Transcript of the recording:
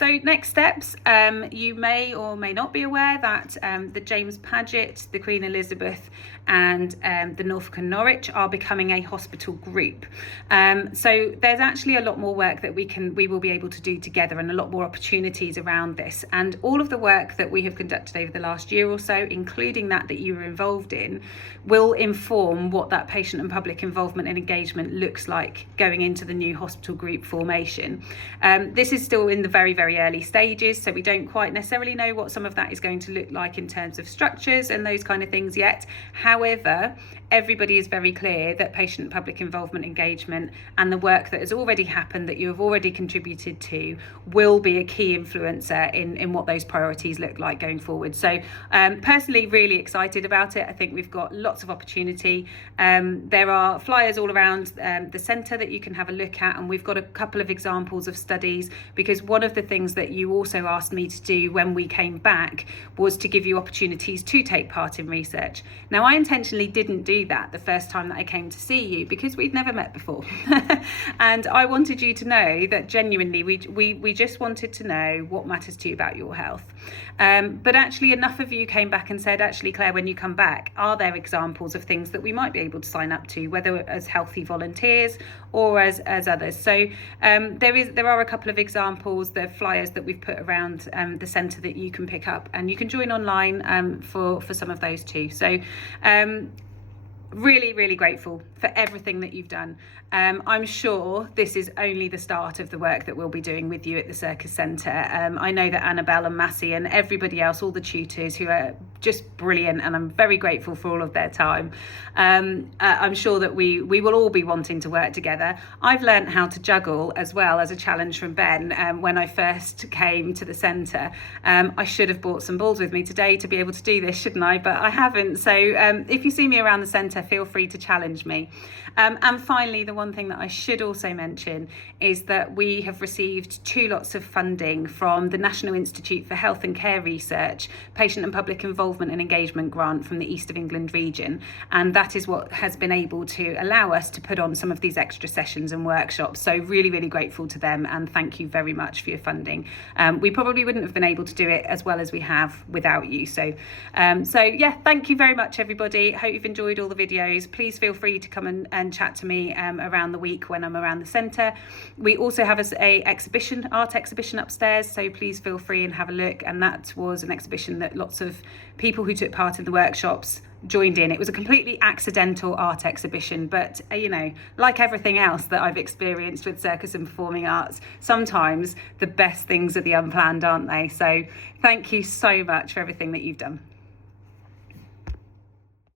So next steps, you may or may not be aware that the James Paget, the Queen Elizabeth and the Norfolk and Norwich are becoming a hospital group. So there's actually a lot more work that we will be able to do together, and a lot more opportunities around this. And all of the work that we have conducted over the last year or so, including that you were involved in, will inform what that patient and public involvement and engagement looks like going into the new hospital group formation. This is still in the very, very early stages, so we don't quite necessarily know what some of that is going to look like in terms of structures and those kind of things yet. However, everybody is very clear that patient and public involvement engagement and the work that has already happened, that you have already contributed to, will be a key influencer in what those priorities look like going forward. So personally really excited about it. I think we've got lots of opportunity. There are flyers all around the centre that you can have a look at, and we've got a couple of examples of studies, because one of the things that you also asked me to do when we came back was to give you opportunities to take part in research. Now, I intentionally didn't do that the first time that I came to see you, because we'd never met before. And I wanted you to know that genuinely we just wanted to know what matters to you about your health. But actually enough of you came back and said, actually, Claire, when you come back, are there examples of things that we might be able to sign up to, whether as healthy volunteers or as others? So there are a couple of examples, the flyers that we've put around the centre that you can pick up, and you can join online for some of those too. So really, really grateful for everything that you've done. I'm sure this is only the start of the work that we'll be doing with you at the Circus Centre. I know that Annabelle and Massey and everybody else, all the tutors who are just brilliant, and I'm very grateful for all of their time. I'm sure that we will all be wanting to work together. I've learned how to juggle as well, as a challenge from Ben when I first came to the centre. I should have brought some balls with me today to be able to do this, shouldn't I? But I haven't. So if you see me around the centre, feel free to challenge me. And finally, the one thing that I should also mention is that we have received 2 lots of funding from the National Institute for Health and Care Research, Patient and Public Involvement and Engagement grant from the East of England region. And that is what has been able to allow us to put on some of these extra sessions and workshops. So really, really grateful to them, and thank you very much for your funding. We probably wouldn't have been able to do it as well as we have without you. So yeah, thank you very much, everybody. Hope you've enjoyed all the videos. Please feel free to come and chat to me around the week when I'm around the centre. We also have a art exhibition upstairs, so please feel free and have a look. And that was an exhibition that lots of people who took part in the workshops joined in. It was a completely accidental art exhibition, but like everything else that I've experienced with circus and performing arts, sometimes the best things are the unplanned, aren't they? So thank you so much for everything that you've done.